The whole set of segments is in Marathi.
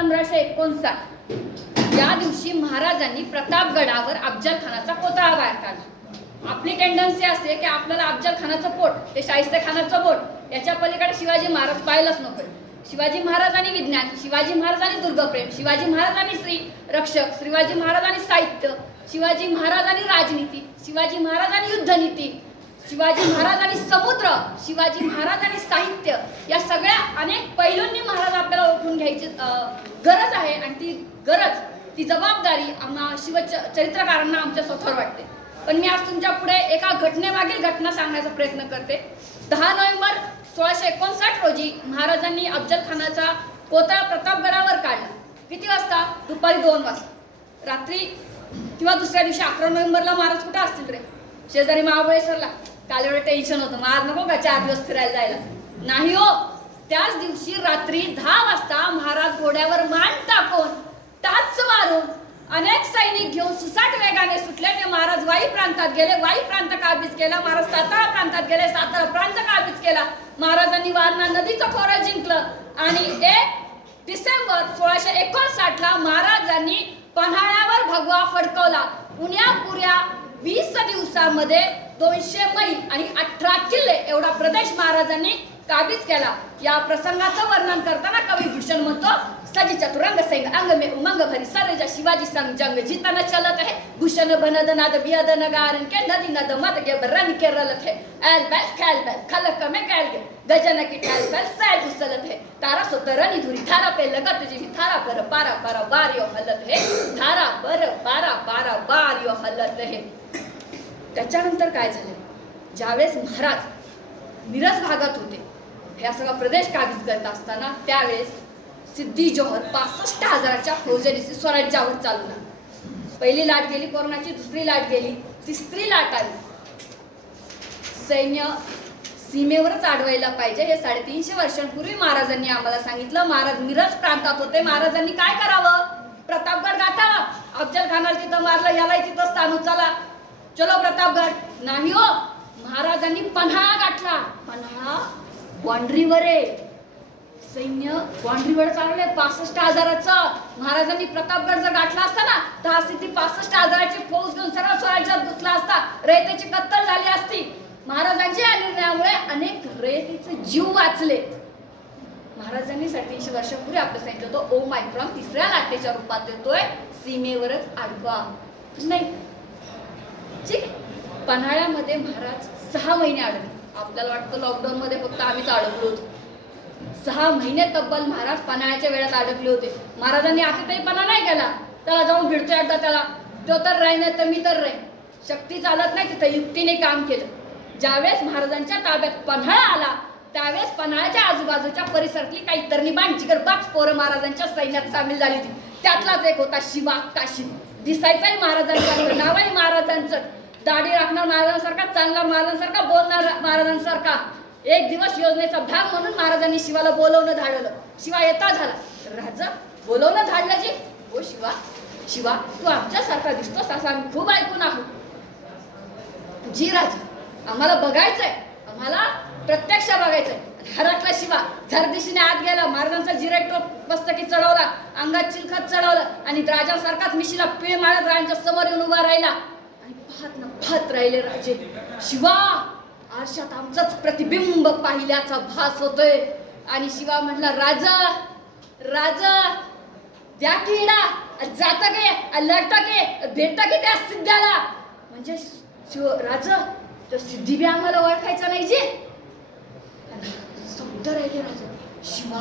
पंधराशे एकोणसाठ. या दिवशी महाराजांनी प्रतापगडावर अफजल खानाचा कोतळा बाहेर काढला आपली टेंडन्सी असते की आपल्याला अफजल खानाचं पोट ते शाहिस्ते खानाचं पोट याच्या पलीकडे शिवाजी महाराज पाहिलंच नको शिवाजी महाराजांनी विज्ञान शिवाजी महाराजांनी दुर्गप्रेम शिवाजी महाराजांनी श्री रक्षक शिवाजी महाराजांनी साहित्य शिवाजी महाराजांनी राजनीती शिवाजी महाराजांनी युद्धनीती शिवाजी महाराजांनी समुद्र शिवाजी महाराज आणि साहित्य या सगळ्या अनेक पैलूंनी महाराज आपल्याला ओळखून घ्यायची गरज आहे आणि ती गरज ती जबाबदारी आम्हा शिव चरित्रकारांना आमच्या स्वतःवर वाटते. पण मी आज तुमच्यापुढे एका घटनेमागील घटना सांगण्याचा प्रयत्न करते. दहा नोव्हेंबर सोळाशे एकोणसाठ रोजी महाराजांनी अफजल खानाचा कोतळा प्रतापगडावर काढला. किती वाजता? दुपारी दोन वाजता. रात्री किंवा दुसऱ्या दिवशी अकरा नोव्हेंबरला महाराज कुठे असतील रे? शेजारी महाबळेश्वरला. काल एवढं टेन्शन होतं. मग आज नको का चार दिवस फिरायला जायला? नाही हो. त्याच दिवशी रात्री दहा वाजता महाराज घोड्यावर मान टाकून टाच मारून अनेक सैनिक घेऊन सुसाट वेगाने सुटले ते महाराज वाई प्रांतात गेले. वाई प्रांत काबीज केला महाराज सातारा प्रांतात गेले. सातारा प्रांत काबीज केला महाराजांनी वारणा नदीचं खोरं जिंकलं. आणि एक डिसेंबर सोळाशे एकोणसाठ ला महाराजांनी पन्हाळ्यावर भगवा फडकवला. पुण्यापुऱ्या वीस दिवसामध्ये दोनशे मैल आणि अठरा किल्ले एवढा प्रदेश महाराजांनी काबीज केला. या प्रसंगाचं वर्णन करताना कवी भूषण म्हणतो सजी चतुरंग सैंग अंग में उमंग भरी सरेजा शिवाजी संग जंग जीतना चलत है भूषण बनद नाद बियद नगारन के नदी नद मद के रन के रलत है ऐल बैल खैल बैल खलक में कैल गे. गजन की ठैल बैल सैल उसलत है. तारा सो तरनी धुरी थारा पे लगत जी थारा पर पारा पारा बारियो हलत है. थारा पर पारा पारा बारियो हलत है. त्याच्यानंतर काय झालं? ज्यावेळेस महाराज मिरज भागात होते ह्या सगळा प्रदेश काबीज करत असताना त्यावेळेस सिद्धी जोहर पासष्ट हजाराच्या फौजेने स्वराज्यावर चालवला पहिली लाट गेली कोरोनाची दुसरी लाट गेली तिसरी लाट आली. सैन्य सीमेवरच अडवायला पाहिजे हे साडेतीनशे वर्षांपूर्वी महाराजांनी आम्हाला सांगितलं. महाराज मिरज प्रांतात होते. महाराजांनी काय करावं? प्रतापगड गाठावा. अफजल खानाला तिथं मारलं याला तिथं स्थान उचला. चलो प्रतापगड. नाही हो महाराजांनी पन्हाळा गाठला. पन्हाळा बाँड्रीवर आहे सैन्य बाँड्रीवर चालवले पासष्ट हजाराचं. महाराजांनी प्रतापगड जर गाठला असता ना तर आज ती पासष्ट हजाराची फौज घेऊन सर्व स्वराज्यात घुसला असता. रयतेची कत्तल झाली असती. महाराजांच्या या निर्णयामुळे अनेक रयतेचे जीव वाचले. महाराजांनी साठीशे वर्षापूर्वी आपलं सांगितलं होतं ओ माय फ्रॉम तिसऱ्या लाटेच्या रूपात येतोय सीमेवरच आडवा. नाही ठीक पन्हाळ्यामध्ये महाराज सहा महिने अडकले आपल्याला वाटतं लॉकडाऊनमध्ये फक्त आम्हीच अडकलो होतो. सहा महिने तब्बल महाराज पन्हाळ्याच्या वेळात अडकले होते. महाराजांनी पणा नाही केला. त्याला जाऊन भिडतो एकदा त्याला. तो तर राही नाही तर मी तर राही. शक्ती चालत नाही तिथं युक्तीने काम केलं. ज्यावेळेस महाराजांच्या ताब्यात पन्हाळा आला त्यावेळेस पन्हाळ्याच्या आजूबाजूच्या परिसरातली काही तरणीबाण जिगरबाज पोरं महाराजांच्या सैन्यात सामील झाली होती. त्यातलाच एक होता शिवा काशी दिसायचाही महाराजांसारखं नावही महाराजांचं. दाढी राखणार महाराजांसारखा चालणार महाराजांसारखा बोलणार महाराजांसारखा. एक दिवस योजनेचा भाग म्हणून महाराजांनी शिवाला बोलवणं धाडलं. शिवा येता झाला. राजा बोलवणं धाडलं जी? हो शिवा शिवा तू आमच्यासारखा दिसतोस असं आम्ही खूप ऐकून आहोत. जी राजा आम्हाला बघायचंय आम्हाला प्रत्यक्ष बघायचंय. हरकला शिवा. झरदिशीने आत गेला महाराजांचा जिरेट टोप मस्तकी चढवला अंगात चिलखत चढवलं आणि राजासारखाच मिशीला पिळ मारत राजांच्या समोर येऊन उभा राहिला. आणि पाहत न पाहत राहिले राजे. शिवा आरशात आमचंच प्रतिबिंब पाहिल्याचा भास होतोय. आणि शिवा म्हटला राजा राजा द्या किडा जाता गे लढता गे भेटता गे त्या सिद्धाला म्हणजे शिव राजा तर सिद्धी बी आम्हाला ओळखायचा नाही जे. शब्द राहिले राजा शिवा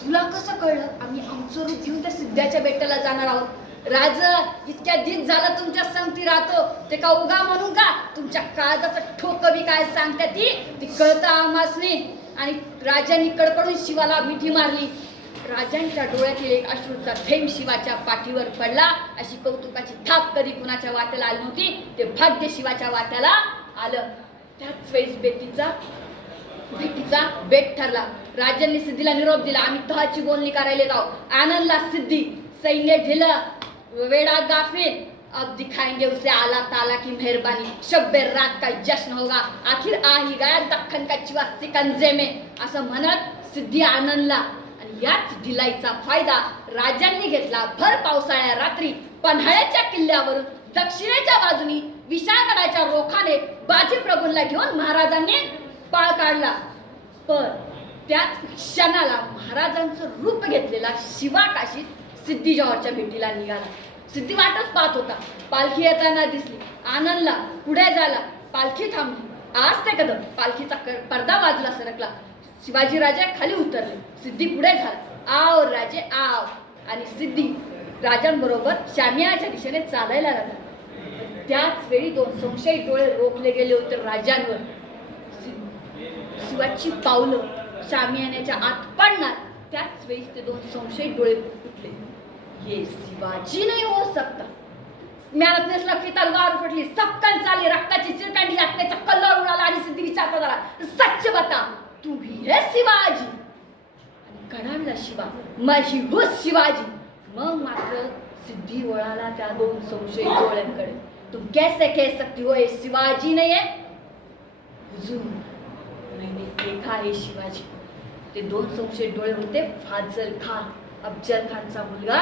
तुला कसं कळलं? आम्ही आमचं रूप घेऊन त्या सिद्ध्याच्या बेटाला जाणार आहोत. राज इतक्या दिस झालं तुमच्या संगती राहतो. ते का उगा म्हणून का? तुमच्या काळजाचं ठोक बी काय सांगतात ती? ती कळतं आम्हासनी. आणि राजांनी कडकडून शिवाला मिठी मारली. राजांच्या डोळ्यातील एक अश्रूचा थेंब शिवाच्या पाठीवर पडला. अशी कौतुकाची थाप कधी कुणाच्या वाट्याला आली नव्हती ते भाग्य शिवाच्या वाट्याला आलं. त्याच वेळेस बेतीचा भेटीचा बेट ठरला. राजांनी सिद्धीला निरोप दिला. आम्ही तहाची बोलणी करायला जाऊ आनंदला सिद्धी सैन्य ढिलं वेडा गाफिल. अब दिखाएंगे उसे आला ताला की मेहरबानी. शब्बे रात का जश्न होगा. आखिर आ ही गया दख्खन का चिवा सिकंजे में. असं म्हणत सिद्धी आनंदला आणि याच ढिलाईचा फायदा राजांनी घेतला. भर पावसाळ्या रात्री पन्हाळ्याच्या किल्ल्यावरून दक्षिणेच्या बाजूनी विशाळगडाच्या रोखाने बाजीप्रभूंना घेऊन महाराजांनी पाळ काढला. पण त्याच क्षणाला महाराजांचं रूप घेतलेला शिवा काशीत सिद्धी भेटीला निघाला. सिद्धी वाटच पाहत होता. पालखी येताना दिसली. आनंदला पुढे झाला. पालखी थांबली. आज ते कदम. पालखीचा क- पडदा बाजूला सरकला. शिवाजी राजे खाली उतरले. सिद्धी पुढे झाला. आव राजे आव. आणि सिद्धी राजांबरोबर शामियाच्या दिशेने चालायला लागला. त्याच वेळी दोन संशयी डोळे रोखले गेले होते राजांवर. शिवाची पावलं शामियाण्याच्या आत पडणार. त्याच वेळेस ते दोन संशयित डोळे फुटले. ये शिवाजी नाही हो सकता म्यानत नेसला की तलवार फुटली सक्कन चाली रक्ताची चिरकांडी आत्म्याचा कल्लर उडाला आणि सिद्धी विचारता झाला सच्च बता तू ही शिवाजी. आणि कणाडला शिवा माझी हो शिवाजी. मग मात्र सिद्धी वळाला त्या दोन संशयी डोळ्यांकडे. तुम कैसे कह सकती हो ये शिवाजी नहीं है हुजूर मैंने देखा है शिवाजी ते दोन संशयी डोळे होते फाजल खान अफजल खानचा मुलगा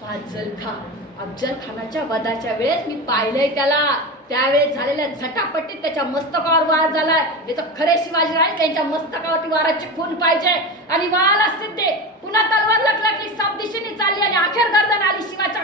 फाजल खान अफजल खानाच्या वधाच्या वेळेस मी पाहिलंय त्याला. त्यावेळेस झालेल्या झटापट्टीत त्याच्या मस्तकावर वार झालाय. याचं खरे शिवाजी राहील त्यांच्या मस्तकावरती वाराची खून पाहिजे. आणि वाळाला सिद्धे पुन्हा तलवार लटलटली साप दिशेने चालली आणि अखेर गर्दन आली शिवाच्या.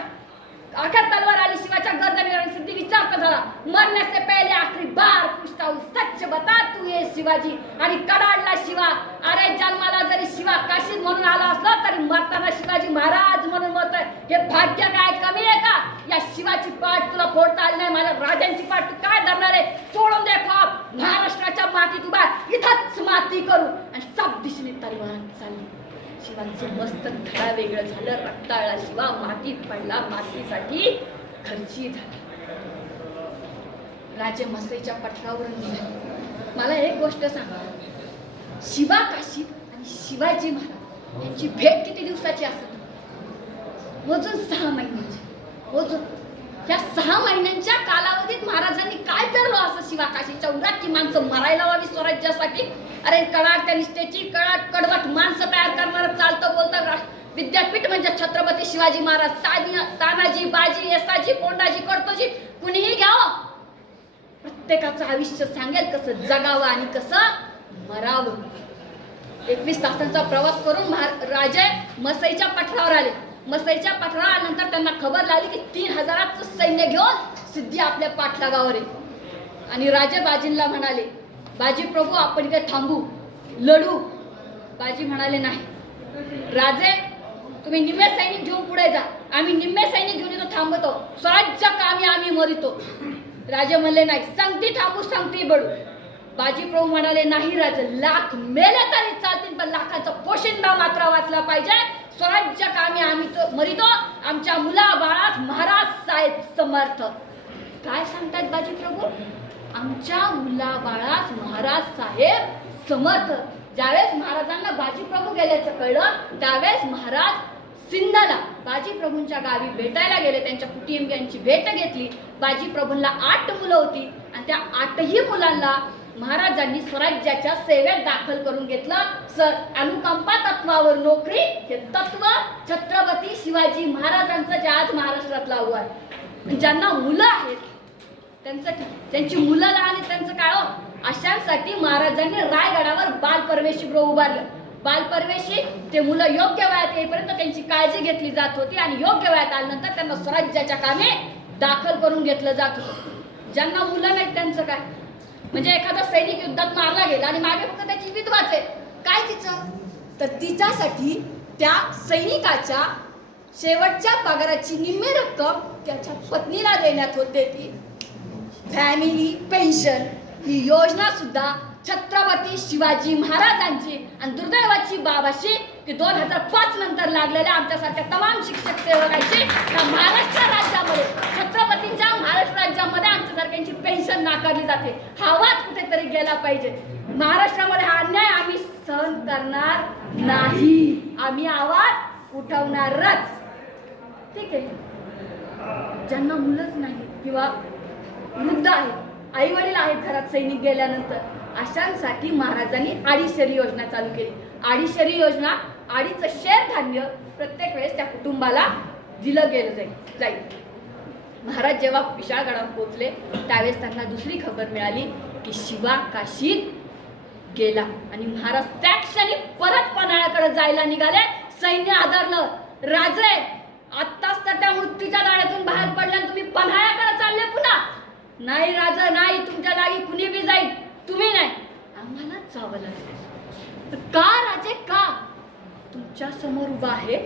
अखेर तलवार आली शिवाच्या गर्दनीवर सिद्धी विचार झाला. मरण्याचे पहिले आखरी बार. पूछता सच बता तू ये शिवाजी. आणि कडाडला शिवा. अरे जन्माला जरी शिवा काशीत म्हणून आला असला तरी मरताना शिवाजी महाराज म्हणून मरतोय. हे भाग्य काय? कमी आहे का? या शिवाची पाठ तुला फोडता आली नाही. माझ्या राजांची पाठ तू काय धरणार आहे? सोडून दे खॉप महाराष्ट्राच्या मातीत उभा इथंच माती करू. आणि सब दिशेने तलवार चालली. शिवांचं मस्त धडा वेगळं झालं. रक्ताळा शिवा. मातीत पडला. मातीसाठी खर्ची झाला. राजे मसईच्या पठारावरून मला एक गोष्ट सांगा. शिवा काशी आणि शिवाजी महाराज यांची भेट किती दिवसाची असत? अजून सहा महिन्याची. अजून या सहा महिन्यांच्या कालावधीत महाराजांनी काय पेरलो असं शिवा काशीच्या उरात? की माणसं मरायला व्हावी स्वराज्यासाठी? अरे कडाट त्या निष्ठेची कडाट कडवट माणसं तयार करणार चालतं बोलतं राष्ट्र. विद्यापीठ म्हणजे छत्रपती शिवाजी महाराज. तानाजी बाजी येसाजी कोंडाजी कडतोजी कुणीही घ्यावं. प्रत्येकाचं आयुष्य सांगेल कसं जगावं आणि कसं मरावं. एकवीस तासांचा प्रवास करून महा- राजे मसईच्या पठारावर आले. मसईच्या पठारावर त्यांना खबर लागली की तीन हजाराचं सैन्य घेऊन सिद्धी आपल्या पाठलागावर आहे आणि राजे बाजींना म्हणाले बाजी प्रभू आपण इथे थांबू लढू. बाजी म्हणाले नाही. राजे तुम्ही निम्मे सैनिक घेऊन पुढे जा. आम्ही निम्मे सैनिक घेऊन इथं थांबतो. स्वराज्य कामी आम्ही मरितो. राजे म्हणले नाही सांगती थांबू सांगती बडू बाजीप्रभू म्हणाले नाही राजे लाख मेले तरी चालतील पण लाखाचा पोशिंदा मात्र वाचला पाहिजे. स्वराज्य कामी आम्ही तो मरितो. आमच्या मुला बाळात महाराज साहेब समर्थ. काय सांगतात बाजीप्रभू आमच्या मुला बाळास महाराज साहेब समर्थ. ज्यावेळेस महाराजांना बाजीप्रभू गेल्याचं कळलं त्यावेळेस महाराज सिंधला बाजीप्रभूंच्या गावी भेटायला गेले. त्यांच्या कुटुंबियांची भेट घेतली. बाजीप्रभूंना आठ मुलं होती. आणि त्या आठही मुलांना महाराजांनी स्वराज्याच्या सेवेत दाखल करून घेतलं. सर अनुकंपा तत्वावर नोकरी हे तत्व छत्रपती शिवाजी महाराजांचं जे आज महाराष्ट्रात लागू आहे. ज्यांना मुलं आहेत त्यांचं त्यांची मुलं लहान आहेत त्यांचं काय हो? अशांसाठी महाराजांनी रायगडावर बाल परमेश्वर उभारलं. बालपरवेशी ते मुलं योग्य वयात येईपर्यंत त्यांची काळजी घेतली जात होती आणि योग्य वयात आल्यानंतर त्यांना स्वराज्याच्या कामे दाखल करून घेतलं जात होतं. ज्यांना मुलं नाहीत त्यांचं काय? म्हणजे एखादा सैनिक युद्धात मारला गेला आणि मागे फक्त त्याची विधवाच आहे काय तिचं? तर तिच्यासाठी त्या सैनिकाच्या शेवटच्या पगाराची निम्मी रक्कम त्याच्या पत्नीला देण्यात होते ती फॅमिली पेन्शन ही योजना सुद्धा छत्रपती शिवाजी महाराजांची आणि दुर्दैवाची बाब अशी की दोन हजार पाच नंतर लागलेल्या आमच्यासारख्या तमाम शिक्षक सेवकांची या महाराष्ट्र राज्यामध्ये छत्रपतींच्या महाराष्ट्र राज्यामध्ये आमच्यासारख्यांची पेन्शन नाकारली जाते. हा आवाज कुठेतरी गेला पाहिजे. महाराष्ट्रामध्ये हा अन्याय आम्ही सहन करणार नाही. आम्ही आवाज उठवणारच. ठीक आहे. ज्यांना मुलंच नाही किंवा वृद्ध आहेत आई वडील आहेत घरात सैनिक गेल्यानंतर अशांसाठी महाराजांनी आडीशरी योजना चालू केली. आडीशरी योजना आडीचं शेर धान्य प्रत्येक वेळेस त्या कुटुंबाला दिलं गेलं जाईल जाईल महाराज जेव्हा विशाळगडावर पोहोचले त्यावेळेस त्यांना दुसरी खबर मिळाली की शिवा काशीत गेला आणि महाराज त्या क्षणी परत पन्हाळ्याकडे जायला निघाले. सैन्य आदरलं. राजे आत्ताच तर त्या मृत्यूच्या गाड्यातून बाहेर पडल्या तुम्ही पन्हाळ्याकडे चालले पुन्हा. नाही राजा नाही तुमच्या जागी कुणी बी जाईल तुम्ही नाही. आम्हालाच जावं लागेल. का राजे का? तुमच्यासमोर उभा आहे.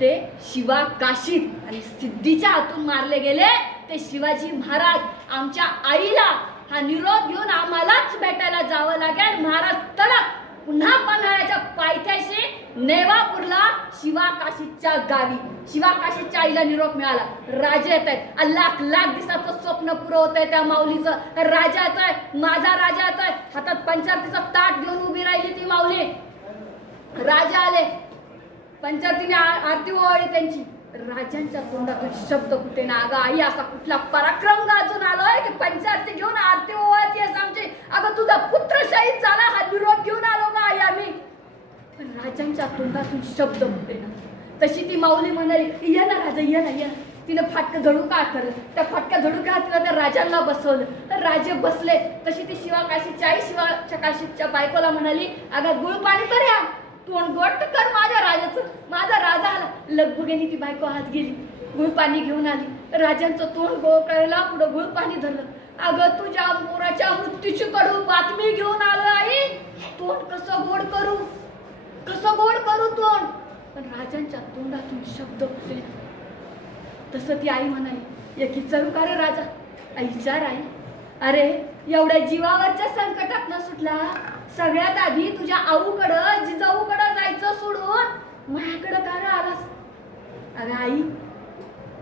ते शिवा काशीत आणि सिद्धीच्या हातून मारले गेले. ते शिवाजी महाराज आमच्या आईला हा निरोप घेऊन आम्हालाच भेटायला जावं लागेल. महाराज तडक पुन्हा पन्हाळ्याच्या पायथ्याशी नेवापूरला शिवा काशीच्या गावी. शिवा आईला निरोप मिळाला. राजा येत आहेत. लाख लाख दिवसाचं स्वप्न पुरं होत आहे त्या माऊलीचं. राजा येत आहे. माझा राजा येत आहे. हातात पंचारतीचं ताट घेऊन उभी राहिली ती माऊली. राजा आले. पंचायतीने आरती ओवाळी त्यांची. राजांच्या तोंडातून शब्द कुठे ना अगं आई असा कुठला पराक्रम गाजून आलोय की पंचारती घेऊन आरती ओवाळतीयस आमची? अगं तुझा पुत्र शहीद झाला. हा निरोप घेऊन आलो ना आई आम्ही. पण राजांच्या तोंडातून शब्द कुठे ना तशी ती माऊली म्हणाली ये ना राजा ये ना ये ना. तिनं फाटकं झडू का त्या फाटक्या झडू का तिला त्या राजांना बसवलं. तर राजे बसले. तशी ती शिवा काशीच्या आई शिवाच्या काशीच्या बायकोला म्हणाली अगं गुळ पाणी तर या. तोंड गोट कर माझ्या राजाचं. माझा राजा आला. लगबगेने ती बायको हात गेली. गुळ पाणी घेऊन आली. राजांचं तोंड गो करायला पुढं गुळ पाणी धरलं. अगं तुझ्या मोराच्या मृत्यूची कडू बातमी घेऊन आलं आई तोंड कसं गोड करू? कसं गोड करू तोंड? पण राजांच्या तोंडातून शब्द उठले तसं ती आई म्हणाली एकी विचारू का रे राजा? आई विचार आई. अरे एवढ्या जीवावरच्या संकटात न सुटला. सगळ्यात आधी तुझ्या आऊकडं जिजाऊकडं जायचं सोडून माझ्याकडं का रे आलास? अरे आई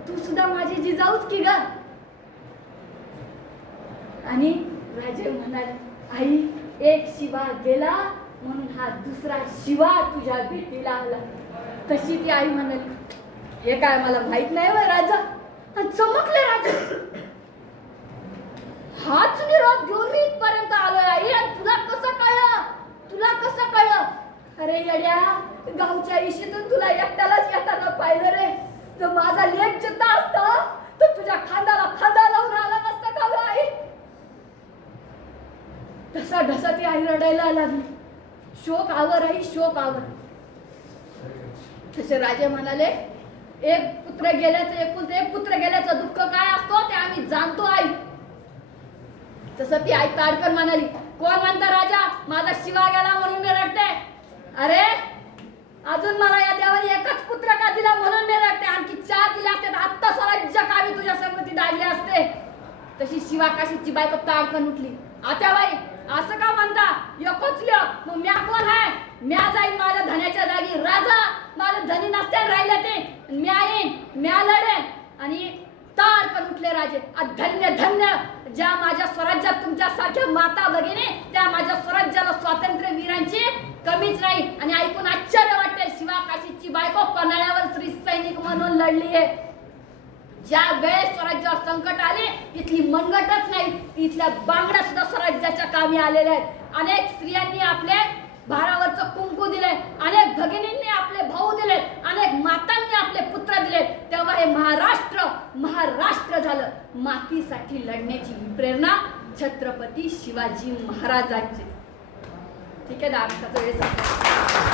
तू सुद्धा माझी जिजाऊच की ग? आणि राजे म्हणाले आई एक शिवा गेला म्हणून हा दुसरा शिवा तुझ्या भेटीला आला तशी ती आई म्हणाली हे काय मला माहीत नाही वय राजा चमकले राजा. हाच निरोप घेऊन मी इथपर्यंत आलोय आई आणि तुला कसं कळलं? तुला कसं कळलं? अरे येड्या गावच्या इशीतून तुला एकट्यालाच येताना पाहिलं रे. जर माझा लेख जिद्दा असता तर तुझ्या खांद्याला खांदा लावून आला नसता का आई? ढसा ढसा ती आई रडायला लागली. शोक आवर आई शोक आवर तसे राजे म्हणाले एक पुत्र गेल्याचं एकुलते एक पुत्र गेल्याचं दुःख काय असतो ते आम्ही जाणतो आई. तसं ती आई ताडकर म्हणाली कोण म्हणता राजा माझा शिवा गेला म्हणून मी रडते. अरे अजून मला या देवाने एकच पुत्र का दिला म्हणून मी रडते? आणखी चार दिले असते तर आत्ता स्वराज्य कावी तुझ्या संमती दाडली असते. तशी शिवा काशीची बायको ताडकन उठली. आता बाई असं का म्हणता? एकच मग म्या कोण आहे म्या जाईन माझ्या धन्याच्या जागी. राजा माझं धनी नसत्या राहिले ते. म्या येईन. म्या लढेन. आणि ताडकन उठले राजे. धन्य धन्य. ज्या माझ्या स्वराज्यात तुमच्यासारख्या माता भगिनी त्या माझ्या स्वराज्याला स्वातंत्र्य वीरांची कमीच नाही. आणि ऐकून आश्चर्य वाटते शिवा काशीची बायको पन्हाळ्यावर श्री सैनिक म्हणून लढली आहे ज्या वेळेस स्वराज्यावर संकट आले इथली मनगटच नाही. इथल्या बांगड्या सुद्धा स्वराज्याच्या कामी आलेल्या आहेत. अनेक स्त्रियांनी आपले भारावरचं कुंकू दिले अनेक भगिनींनी आपले भाऊ दिले अनेक मातांनी आपले पुत्र दिले तेव्हा हे महाराष्ट्र महाराष्ट्र झालं. मातीसाठी लढण्याची प्रेरणा छत्रपती शिवाजी महाराजांची. ठीक आहे दहा वेळ